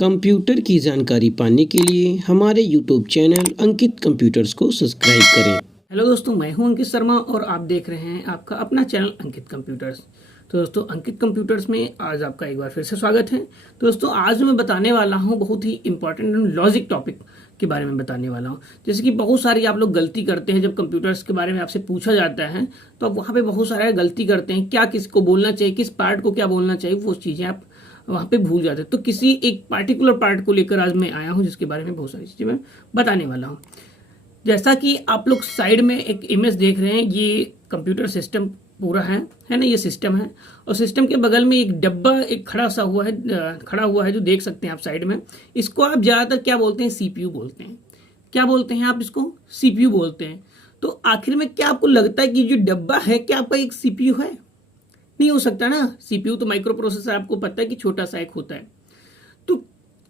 Computer की जानकारी पाने के लिए हमारे YouTube चैनल अंकित कंप्यूटर्स को सब्सक्राइब करें। हेलो दोस्तों, मैं हूं अंकित शर्मा और आप देख रहे हैं आपका अपना चैनल अंकित कंप्यूटर्स। तो दोस्तों, अंकित कंप्यूटर्स में आज आपका एक बार फिर से स्वागत है। तो दोस्तों, आज मैं बताने वाला हूं बहुत ही इंपॉर्टेंट लॉजिक टॉपिक के बारे में बताने वाला हूं। जैसे कि बहुत सारी आप लोग गलती करते हैं, जब कंप्यूटर्स के बारे में आपसे पूछा जाता है तो आप वहाँ पे बहुत सारा गलती करते हैं। क्या किसको बोलना चाहिए, किस पार्ट को क्या बोलना चाहिए, वो चीज़ें आप वहाँ पे भूल जाते हैं। तो किसी एक पार्टिकुलर पार्ट को लेकर आज मैं आया हूँ, जिसके बारे में बहुत सारी चीज़ें मैं बताने वाला हूँ। जैसा कि आप लोग साइड में एक इमेज देख रहे हैं, ये कंप्यूटर सिस्टम पूरा है ना, ये सिस्टम है। और सिस्टम के बगल में एक डब्बा एक खड़ा हुआ है जो देख सकते हैं आप साइड में। इसको आप ज़्यादातर क्या बोलते हैं, सीपीयू बोलते हैं। क्या बोलते हैं आप इसको, सीपीयू बोलते हैं। तो आखिर में क्या आपको लगता है कि जो डब्बा है क्या आपका एक सीपीयू है? नहीं हो सकता ना। सीपीयू तो माइक्रो प्रोसेसर, आपको पता है कि छोटा सा एक होता है। तो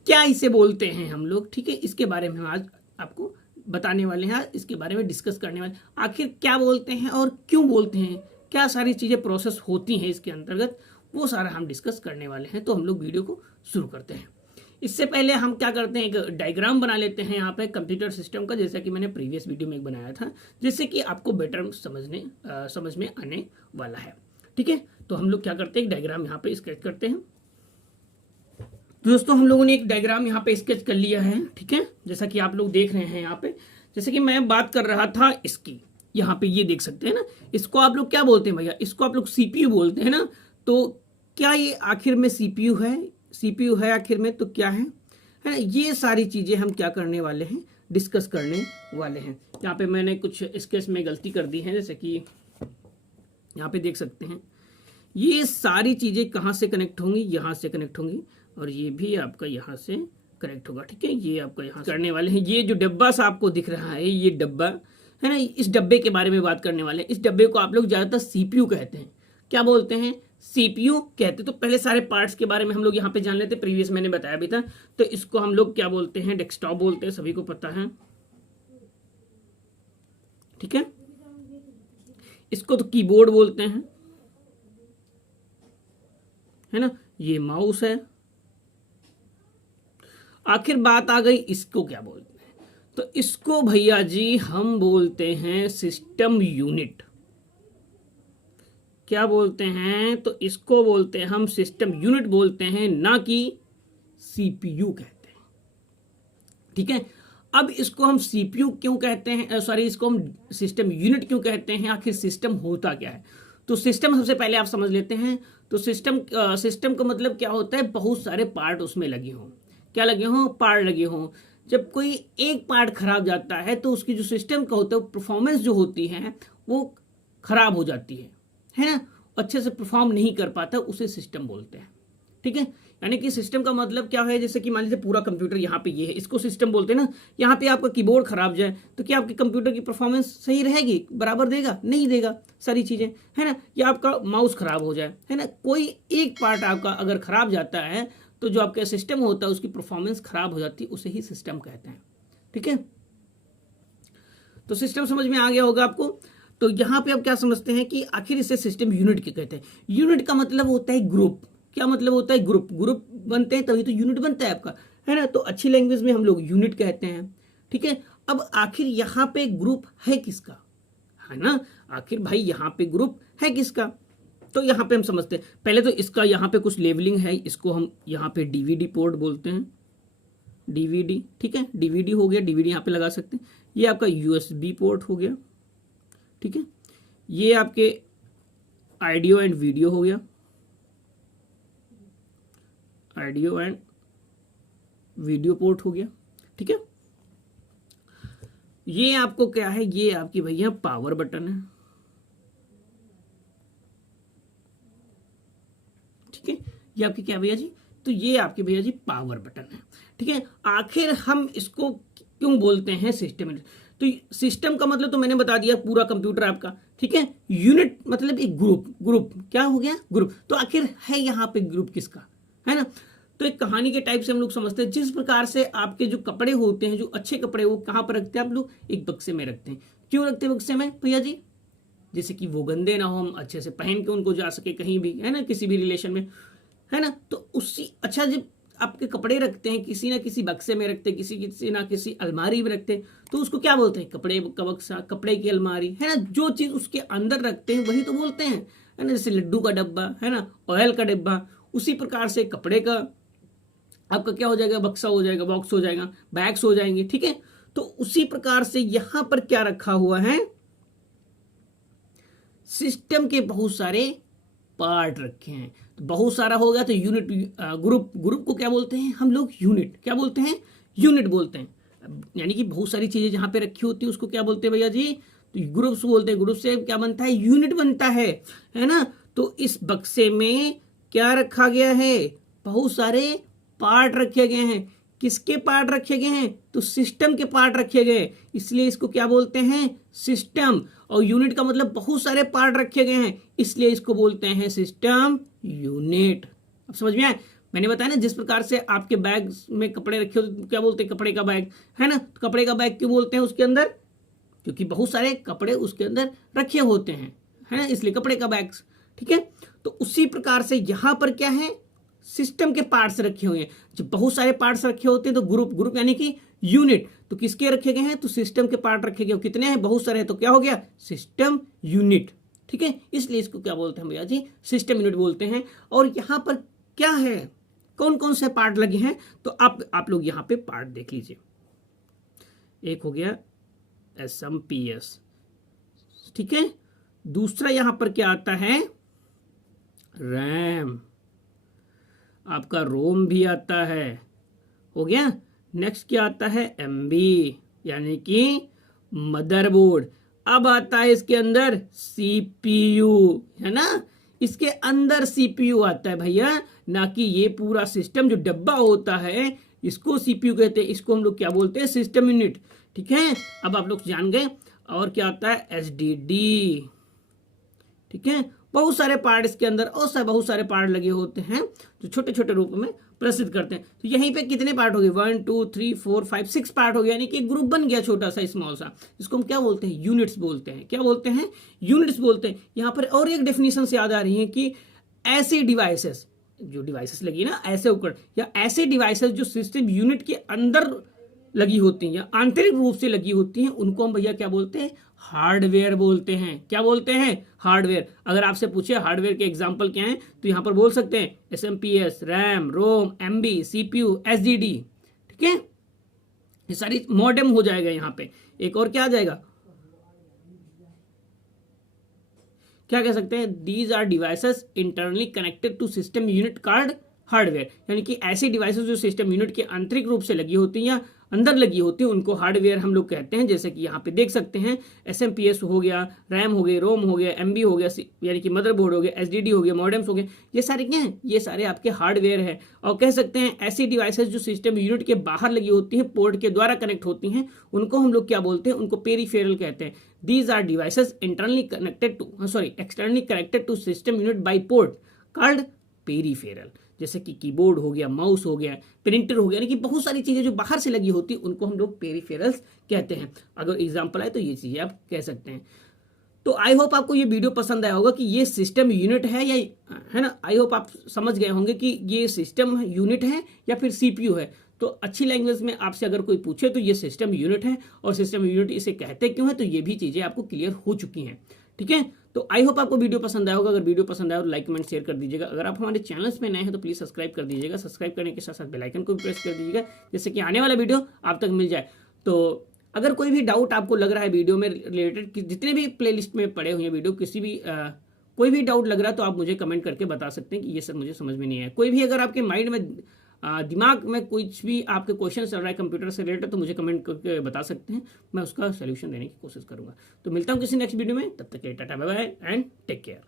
क्या इसे बोलते हैं हम लोग, ठीक है, इसके बारे में हम आज आपको बताने वाले हैं, इसके बारे में डिस्कस करने वाले। आखिर क्या बोलते हैं और क्यों बोलते हैं, क्या सारी चीज़ें प्रोसेस होती हैं इसके अंतर्गत, वो सारा हम डिस्कस करने वाले हैं। तो हम लोग वीडियो को शुरू करते हैं। इससे पहले हम क्या करते हैं, एक डायग्राम बना लेते हैं यहाँ पे कंप्यूटर सिस्टम का, जैसा कि मैंने प्रीवियस वीडियो में एक बनाया था, जिससे कि आपको बेटर समझ में आने वाला है। ठीक है, तो हम लोग क्या करते हैं, एक डायग्राम यहाँ पे स्केच करते हैं। तो दोस्तों, हम लोगों ने एक डायग्राम यहाँ पे स्केच कर लिया है। ठीक है, जैसा कि आप लोग देख रहे हैं यहाँ पे, जैसे कि मैं बात कर रहा था इसकी, यहाँ पे ये देख सकते हैं ना। इसको आप लोग क्या बोलते हैं भैया, इसको आप लोग सीपीयू बोलते हैं ना। तो क्या ये आखिर में सीपीयू है? सीपीयू है आखिर में, तो क्या है ना, ये सारी चीजें हम क्या करने वाले हैं, डिस्कस करने वाले हैं। यहाँ पे मैंने कुछ स्केच में गलती कर दी है, जैसे कि यहाँ पे देख सकते हैं ये सारी चीजें कहाँ से कनेक्ट होंगी, यहाँ से कनेक्ट होंगी, और ये भी आपका यहाँ से कनेक्ट होगा। ठीक है, ये आपका यहाँ करने वाले हैं। ये जो डब्बा सा आपको दिख रहा है, ये डब्बा है ना, इस डब्बे के बारे में बात करने वाले हैं। इस डब्बे को आप लोग ज्यादातर सीपीयू कहते हैं। क्या बोलते हैं, सीपीयू कहते हैं। तो पहले सारे पार्ट्स के बारे में हम लोग यहाँ पे जान लेते हैं, प्रीवियस मैंने बताया भी था। तो इसको हम लोग क्या बोलते हैं, डेस्कटॉप बोलते हैं, सभी को पता है। ठीक है, इसको तो कीबोर्ड बोलते हैं, है ना, ये माउस है। आखिर बात आ गई इसको क्या बोलते हैं, तो इसको भैया जी हम बोलते हैं सिस्टम यूनिट। क्या बोलते हैं, तो इसको बोलते हैं हम सिस्टम यूनिट बोलते हैं, ना कि सीपीयू कहते हैं। ठीक है, अब इसको हम सीपीयू क्यों कहते हैं, सॉरी, इसको हम सिस्टम यूनिट क्यों कहते हैं, आखिर सिस्टम होता क्या है? तो सिस्टम सबसे पहले आप समझ लेते हैं। तो सिस्टम का मतलब क्या होता है, बहुत सारे पार्ट उसमें लगे हों। क्या लगे हों, पार्ट लगे हों। जब कोई एक पार्ट खराब जाता है तो उसकी जो सिस्टम का होता है, परफॉर्मेंस जो होती है वो खराब हो जाती है ना, अच्छे से परफॉर्म नहीं कर पाता, उसे सिस्टम बोलते हैं। ठीक है, यानी कि सिस्टम का मतलब क्या है, जैसे कि मान लीजिए पूरा कंप्यूटर यहाँ पे ये है, इसको सिस्टम बोलते हैं ना। यहाँ पे आपका कीबोर्ड खराब जाए तो क्या आपके कंप्यूटर की परफॉर्मेंस सही रहेगी, बराबर देगा? नहीं देगा, सारी चीजें, है ना। या आपका माउस खराब हो जाए, है ना, कोई एक पार्ट आपका अगर खराब जाता है तो जो आपका सिस्टम होता है उसकी परफॉर्मेंस खराब हो जाती है, उसे ही सिस्टम कहते हैं। ठीक है, तो सिस्टम समझ में आ गया होगा आपको। तो यहाँ पे आप क्या समझते हैं कि आखिर इसे सिस्टम यूनिट के कहते हैं। यूनिट का मतलब होता है ग्रुप। क्या मतलब होता है, ग्रुप। ग्रुप बनते हैं तभी तो यूनिट बनता है आपका, है ना। तो अच्छी लैंग्वेज में हम लोग यूनिट कहते हैं। ठीक है, अब आखिर यहाँ पे ग्रुप है किसका, है ना, आखिर भाई यहाँ पे ग्रुप है किसका, तो यहाँ पे हम समझते हैं। पहले तो इसका यहाँ पे कुछ लेवलिंग है, इसको हम यहाँ पे डीवीडी पोर्ट बोलते हैं, डीवीडी। ठीक है, डीवीडी हो गया, डीवीडी यहाँ पे लगा सकते हैं। ये आपका यूएसबी पोर्ट हो गया। ठीक है, ये आपके ऑडियो एंड वीडियो हो गया, ऑडियो एंड वीडियो पोर्ट हो गया। ठीक है, ये आपको क्या है, ये आपकी भैया पावर बटन है। ठीक है, ये आपकी क्या भैया जी, तो ये आपके भैया जी पावर बटन है। ठीक है, आखिर हम इसको क्यों बोलते हैं सिस्टम? तो सिस्टम का मतलब तो मैंने बता दिया, पूरा कंप्यूटर आपका। ठीक है, यूनिट मतलब एक ग्रुप। ग्रुप क्या हो गया, ग्रुप। तो आखिर है यहाँ पे ग्रुप किसका, है ना। तो एक कहानी के टाइप से हम लोग समझते हैं, जिस प्रकार से आपके जो कपड़े होते हैं, जो अच्छे कपड़े, वो कहाँ पर रखते हैं आप लोग, एक बक्से में रखते हैं। क्यों रखते हैं बक्से में भैया जी? जैसे कि वो गंदे ना हो, हम अच्छे से पहन के उनको जा सके कहीं भी, है ना, किसी भी रिलेशन में, है ना। तो उसी अच्छा, जब आपके कपड़े रखते हैं, किसी ना किसी बक्से में रखते हैं, किसी ना किसी अलमारी में रखते हैं, तो उसको क्या बोलते हैं? कपड़े का बक्सा, कपड़े की अलमारी, है ना। जो चीज उसके अंदर रखते हैं वही तो बोलते हैं, है ना। जैसे लड्डू का डब्बा, है ना, ऑयल का डिब्बा, उसी प्रकार से कपड़े का आपका क्या हो जाएगा? बक्सा हो जाएगा, बॉक्स हो जाएगा, बैग्स हो जाएंगे, ठीक है। तो उसी प्रकार से यहां पर क्या रखा हुआ है? सिस्टम के बहुत सारे पार्ट रखे हैं। तो बहुत सारा हो गया तो यूनिट, ग्रुप को क्या बोलते हैं हम लोग? यूनिट। क्या बोलते हैं? यूनिट बोलते हैं। यानी कि बहुत सारी चीजें जहां पे रखी होती है उसको क्या बोलते हैं भैया जी? तो ग्रुप्स बोलते हैं। ग्रुप से क्या बनता है? यूनिट बनता है ना। तो इस बक्से में क्या रखा गया है? बहुत सारे पार्ट रखे गए हैं। किसके पार्ट रखे गए हैं? तो सिस्टम के पार्ट रखे गए, इसलिए इसको क्या बोलते हैं? सिस्टम। और यूनिट का मतलब बहुत सारे पार्ट रखे गए हैं, इसलिए इसको बोलते हैं सिस्टम यूनिट। अब समझ में आया? मैंने बताया ना, जिस प्रकार से आपके बैग में कपड़े रखे होते क्या बोलते हैं? कपड़े का बैग, है ना। तो कपड़े का बैग क्यों बोलते हैं उसके अंदर? क्योंकि बहुत सारे कपड़े उसके अंदर रखे होते हैं, है ना, इसलिए कपड़े का बैग, ठीक है। तो उसी प्रकार से यहां पर क्या है? सिस्टम के पार्ट्स रखे हुए हैं। जब बहुत सारे पार्ट्स रखे होते हैं तो ग्रुप यानी कि यूनिट। तो किसके रखे गए हैं? तो सिस्टम के पार्ट रखे गए। कितने हैं? बहुत सारे हैं, तो क्या हो गया? सिस्टम यूनिट, ठीक है। इसलिए इसको क्या बोलते हैं भैया जी? सिस्टम यूनिट बोलते हैं। और यहां पर क्या है? कौन कौन से पार्ट लगे हैं? तो आप लोग यहां पे पार्ट देख लीजिए। एक हो गया SMPS, ठीक है। दूसरा यहां पर क्या आता है? रैम। आपका रोम भी आता है, हो गया। नेक्स्ट क्या आता है? MB यानी कि मदरबोर्ड। अब आता है इसके अंदर CPU, है ना। इसके अंदर CPU आता है भैया, ना कि ये पूरा सिस्टम जो डब्बा होता है इसको CPU कहते हैं। इसको हम लोग क्या बोलते हैं? सिस्टम यूनिट, ठीक है। अब आप लोग जान गए। और क्या आता है? SDD, ठीक है। बहुत सारे पार्ट इसके अंदर और बहुत सारे पार्ट लगे होते हैं जो छोटे छोटे रूप में प्रस्तुत करते हैं। तो यहीं पे कितने पार्ट हो गए? 1 2 3 4 5 6 पार्ट हो गया, यानी कि एक ग्रुप बन गया छोटा सा, स्मॉल सा। इसको हम क्या बोलते हैं? यूनिट्स बोलते हैं। क्या बोलते हैं? यूनिट्स बोलते हैं। यहां पर और एक डेफिनेशन से याद आ रही है कि ऐसे डिवाइसेस, जो डिवाइसेस लगी ना, ऐसे उपकरण या ऐसे डिवाइसेस जो सिस्टम यूनिट के अंदर लगी होती हैं या आंतरिक रूप से लगी होती हैं, उनको हम भैया क्या बोलते हैं? हार्डवेयर बोलते हैं। क्या बोलते हैं? हार्डवेयर। अगर आपसे पूछे हार्डवेयर के एग्जांपल क्या हैं, तो यहां पर बोल सकते हैं SMPS, रैम, रोम, MB, CPU, SDD, ठीक है। ये सारी मॉडेम हो जाएगा यहां पे। एक और क्या आ जाएगा? क्या कह सकते हैं? These are devices internally connected to system unit called hardware. यानी कि ऐसी डिवाइसेस जो सिस्टम यूनिट के आंतरिक रूप से लगी होती हैं या अंदर लगी होती है, उनको हार्डवेयर हम लोग कहते हैं। जैसे कि यहाँ पे देख सकते हैं SMPS हो गया, रैम हो गया, रोम हो गया, MB हो गया, यानी कि मदरबोर्ड हो गया, SDD हो गया, मॉडेम्स हो गए। ये सारे क्या हैं? ये सारे आपके हार्डवेयर है। और कह सकते हैं ऐसी डिवाइसेस जो सिस्टम यूनिट के बाहर लगी होती हैं, पोर्ट के द्वारा कनेक्ट होती हैं, उनको हम लोग क्या बोलते हैं? उनको पेरिफेरल कहते हैं। These are devices internally connected to externally connected to system unit by port called peripheral. जैसे कि कीबोर्ड हो गया, माउस हो गया, प्रिंटर हो गया, यानी कि बहुत सारी चीजें जो बाहर से लगी होती है उनको हम लोग पेरिफेरल्स कहते हैं। अगर एग्जांपल आए तो ये चीजें आप कह सकते हैं। तो आई होप आपको ये वीडियो पसंद आया होगा कि ये सिस्टम यूनिट है या, है ना। आई होप आप समझ गए होंगे कि ये सिस्टम यूनिट है या फिर CPU है। तो अच्छी लैंग्वेज में आपसे अगर कोई पूछे तो ये सिस्टम यूनिट है, और सिस्टम यूनिट इसे कहते क्यों है, तो ये भी चीजें आपको क्लियर हो चुकी हैं, ठीक है। तो आई होप आपको वीडियो पसंद आया होगा। अगर वीडियो पसंद आया तो लाइक, कमेंट, शेयर कर दीजिएगा। अगर आप हमारे चैनल्स में नए हैं तो प्लीज सब्सक्राइब कर दीजिएगा। सब्सक्राइब करने के साथ साथ बेल आइकन को भी प्रेस कर दीजिएगा, जिससे कि आने वाला वीडियो आप तक मिल जाए। तो अगर कोई भी डाउट आपको लग रहा है वीडियो में रिलेटेड, जितने भी प्लेलिस्ट में पड़े हुए हैं वीडियो, किसी भी कोई भी डाउट लग रहा है तो आप मुझे कमेंट करके बता सकते हैं कि ये सब मुझे समझ में नहीं है। कोई भी अगर आपके माइंड में दिमाग में कुछ भी आपके क्वेश्चन चल रहा है कंप्यूटर से रिलेटेड, तो मुझे कमेंट करके बता सकते हैं, मैं उसका सोल्यूशन देने की कोशिश करूंगा। तो मिलता हूं किसी नेक्स्ट वीडियो में, तब तक के लिए tata bye bye and take care.